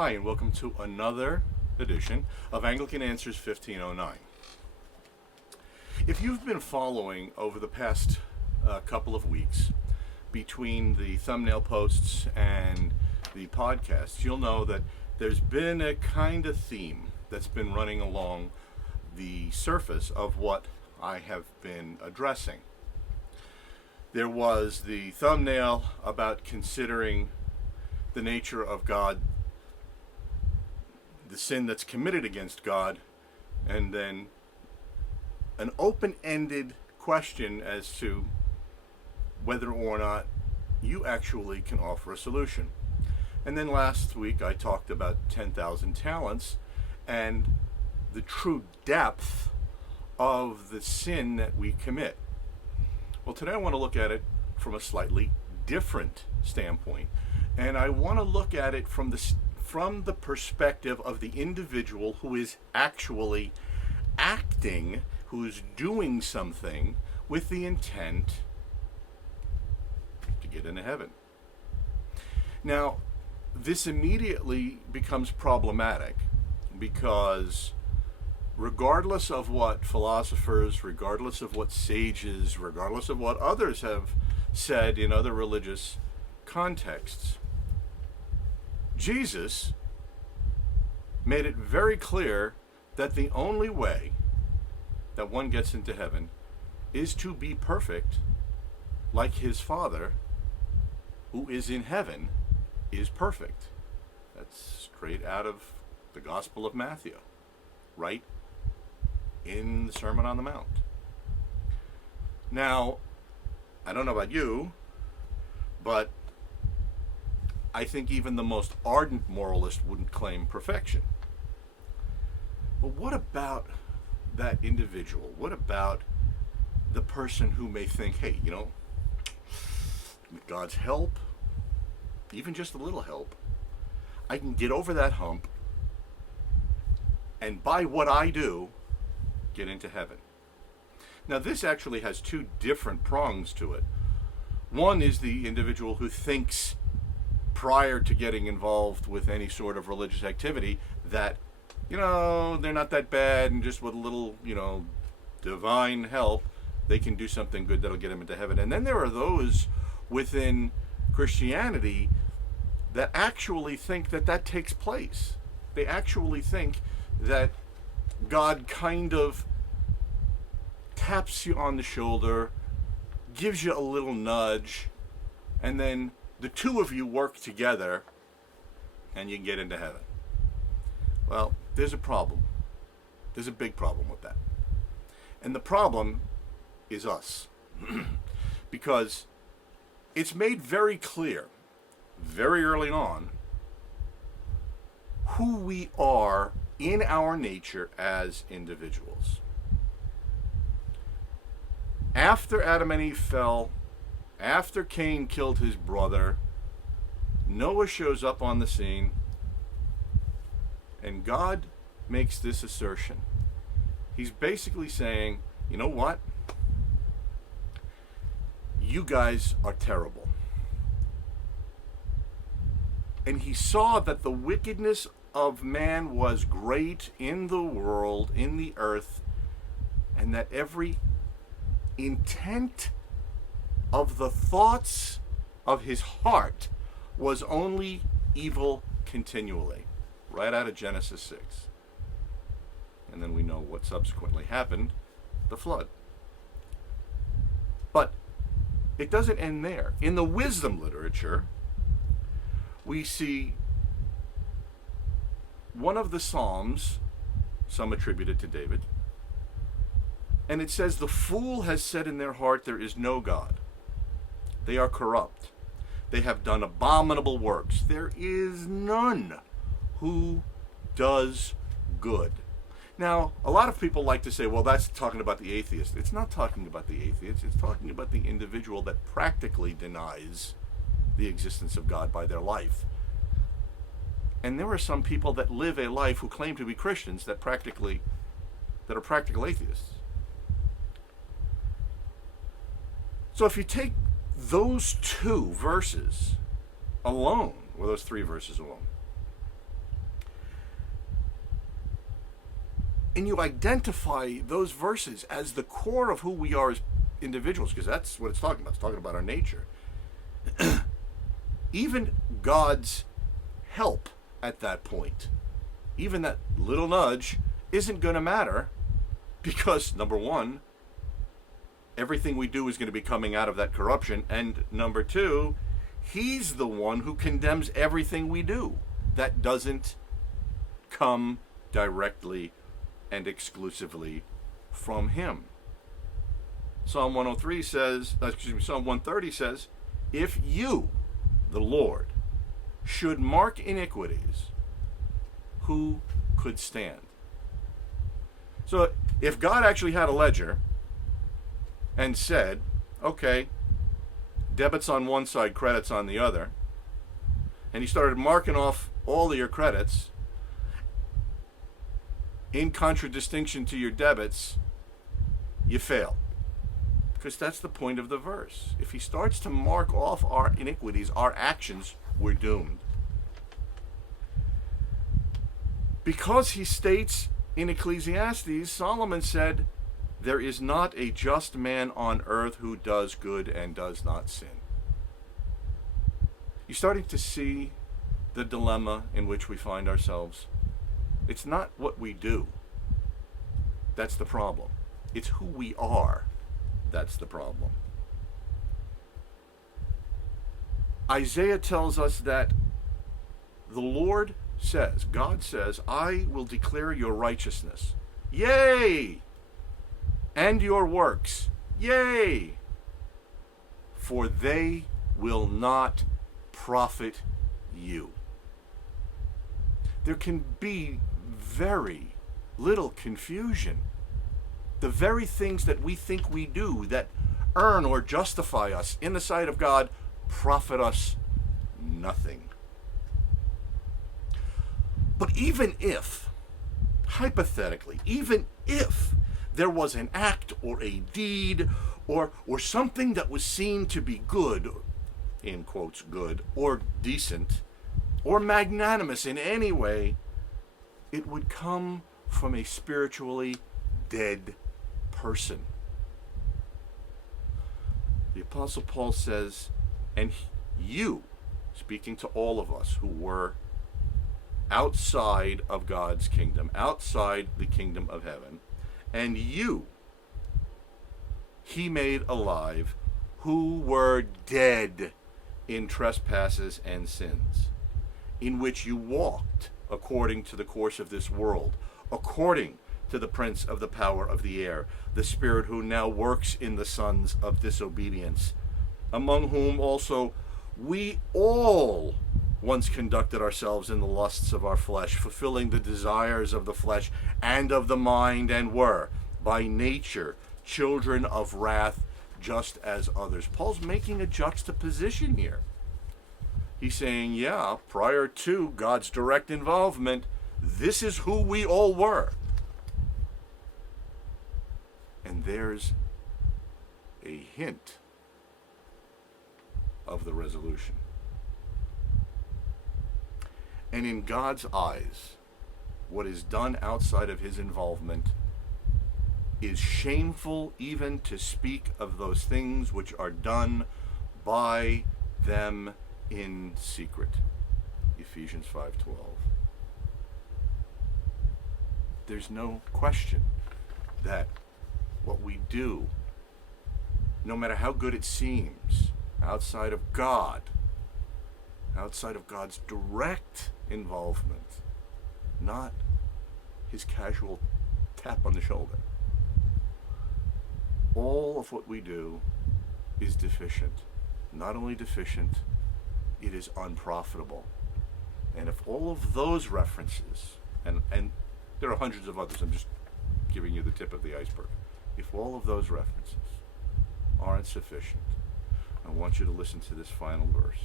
Hi, and welcome to another edition of Anglican.Answers.1509. If you've been following over the past couple of weeks between the thumbnail posts and the podcasts, you'll know that there's been a kind of theme that's been running along the surface of what I have been addressing. There was the thumbnail about considering the nature of God, the sin that's committed against God, and then an open-ended question as to whether or not you actually can offer a solution. And then last week I talked about 10,000 talents and the true depth of the sin that we commit. Well, today I want to look at it from a slightly different standpoint, and I want to look at it from the perspective of the individual who is actually acting, who's doing something with the intent to get into heaven. Now, this immediately becomes problematic because regardless of what philosophers, regardless of what sages, regardless of what others have said in other religious contexts, Jesus made it very clear that the only way that one gets into heaven is to be perfect like his Father, who is in heaven, is perfect. That's straight out of the Gospel of Matthew, right in the Sermon on the Mount. Now, I don't know about you, but I think even the most ardent moralist wouldn't claim perfection. But what about that individual? What about the person who may think, hey, with God's help, even just a little help, I can get over that hump and by what I do, get into heaven. Now, this actually has two different prongs to it. One is the individual who thinks prior to getting involved with any sort of religious activity that, they're not that bad and just with a little, divine help, they can do something good that'll get them into heaven. And then there are those within Christianity that actually think that takes place. They actually think that God kind of taps you on the shoulder, gives you a little nudge, and then the two of you work together and you can get into heaven. Well, there's a problem. There's a big problem with that. And the problem is us. Because it's made very clear, very early on, who we are in our nature as individuals. After Adam and Eve fell, after Cain killed his brother, Noah shows up on the scene, and God makes this assertion. He's basically saying, you know what? You guys are terrible. And he saw that the wickedness of man was great in the world, in the earth, and that every intent of the thoughts of his heart was only evil continually. Right out of Genesis 6. And then we know what subsequently happened, the flood. But it doesn't end there. In the wisdom literature, we see one of the Psalms, some attributed to David, and it says, "The fool has said in their heart, there is no God. They are corrupt. They have done abominable works. There is none who does good." Now, a lot of people like to say, well, that's talking about the atheist. It's not talking about the atheist. It's talking about the individual that practically denies the existence of God by their life. And there are some people that live a life who claim to be Christians that are practical atheists. So if you take those two verses alone, or those three verses alone, and you identify those verses as the core of who we are as individuals, because that's what it's talking about. It's talking about our nature. Even God's help at that point, even that little nudge, isn't going to matter, because, number one, everything we do is going to be coming out of that corruption, and number two, he's the one who condemns everything we do that doesn't come directly and exclusively from him. Psalm 103 says, Psalm 130 says, if you, the Lord, should mark iniquities, who could stand? So if God actually had a ledger and said, okay, debits on one side, credits on the other, and he started marking off all of your credits in contradistinction to your debits, you fail. Because that's the point of the verse. If he starts to mark off our iniquities, our actions, we're doomed. Because he states in Ecclesiastes, Solomon said, there is not a just man on earth who does good and does not sin. You're starting to see the dilemma in which we find ourselves. It's not what we do that's the problem. It's who we are that's the problem. Isaiah tells us that the Lord says, God says, I will declare your righteousness. Yea! And your works. Yea! For they will not profit you. There can be very little confusion. The very things that we think we do that earn or justify us in the sight of God profit us nothing. But even if, hypothetically, even if there was an act or a deed or something that was seen to be good, in quotes good, or decent, or magnanimous in any way, it would come from a spiritually dead person. The Apostle Paul says, and you, speaking to all of us who were outside of God's kingdom, outside the kingdom of heaven, and you he made alive who were dead in trespasses and sins, in which you walked according to the course of this world, according to the prince of the power of the air, the spirit who now works in the sons of disobedience, among whom also we all once conducted ourselves in the lusts of our flesh, fulfilling the desires of the flesh and of the mind, and were, by nature, children of wrath, just as others. Paul's making a juxtaposition here. He's saying, yeah, prior to God's direct involvement, this is who we all were. And there's a hint of the resolution. And in God's eyes, what is done outside of his involvement is shameful, even to speak of those things which are done by them in secret. Ephesians 5:12. There's no question that what we do, no matter how good it seems, outside of God, outside of God's direct involvement, not his casual tap on the shoulder, all of what we do is deficient. Not only deficient, it is unprofitable. And if all of those references, and there are hundreds of others, I'm just giving you the tip of the iceberg. If all of those references aren't sufficient, I want you to listen to this final verse.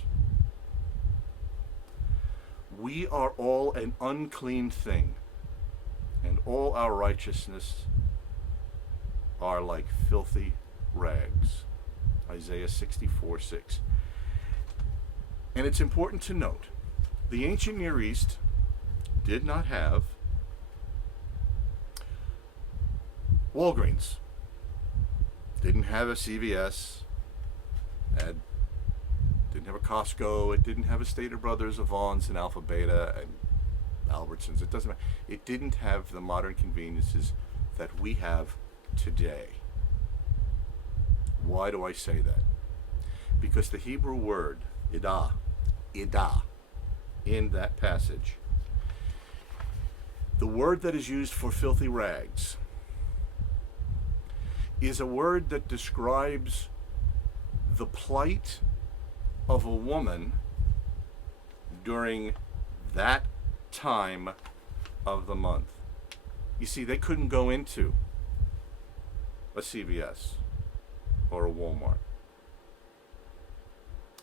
We are all an unclean thing, and all our righteousness are like filthy rags. Isaiah 64:6. And it's important to note, the ancient Near East did not have Walgreens didn't have a CVS, didn't have a Costco, it didn't have a Stater Brothers, a Vaughn's, and Alpha Beta, and Albertsons. It doesn't matter. It didn't have the modern conveniences that we have today. Why do I say that? Because the Hebrew word, idah, in that passage, the word that is used for filthy rags, is a word that describes the plight of a woman during that time of the month. You see, they couldn't go into a CVS or a Walmart.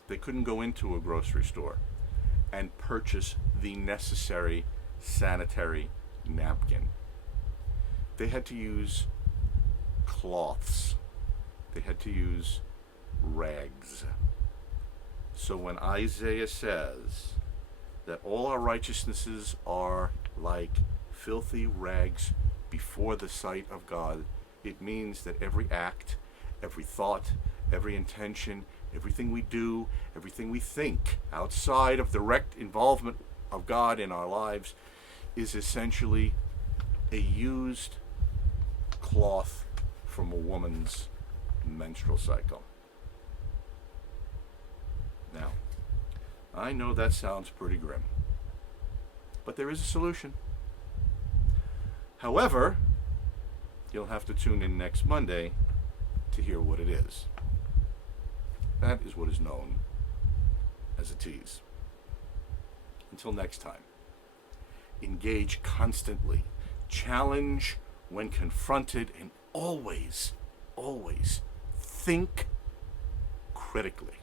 They couldn't go into a grocery store and purchase the necessary sanitary napkin. They had to use cloths. They had to use rags. So when Isaiah says that all our righteousnesses are like filthy rags before the sight of God, it means that every act, every thought, every intention, everything we do, everything we think outside of direct involvement of God in our lives is essentially a used cloth from a woman's menstrual cycle. Now, I know that sounds pretty grim, but there is a solution. However, you'll have to tune in next Monday to hear what it is. That is what is known as a tease. Until next time, engage constantly, challenge when confronted, and always think critically.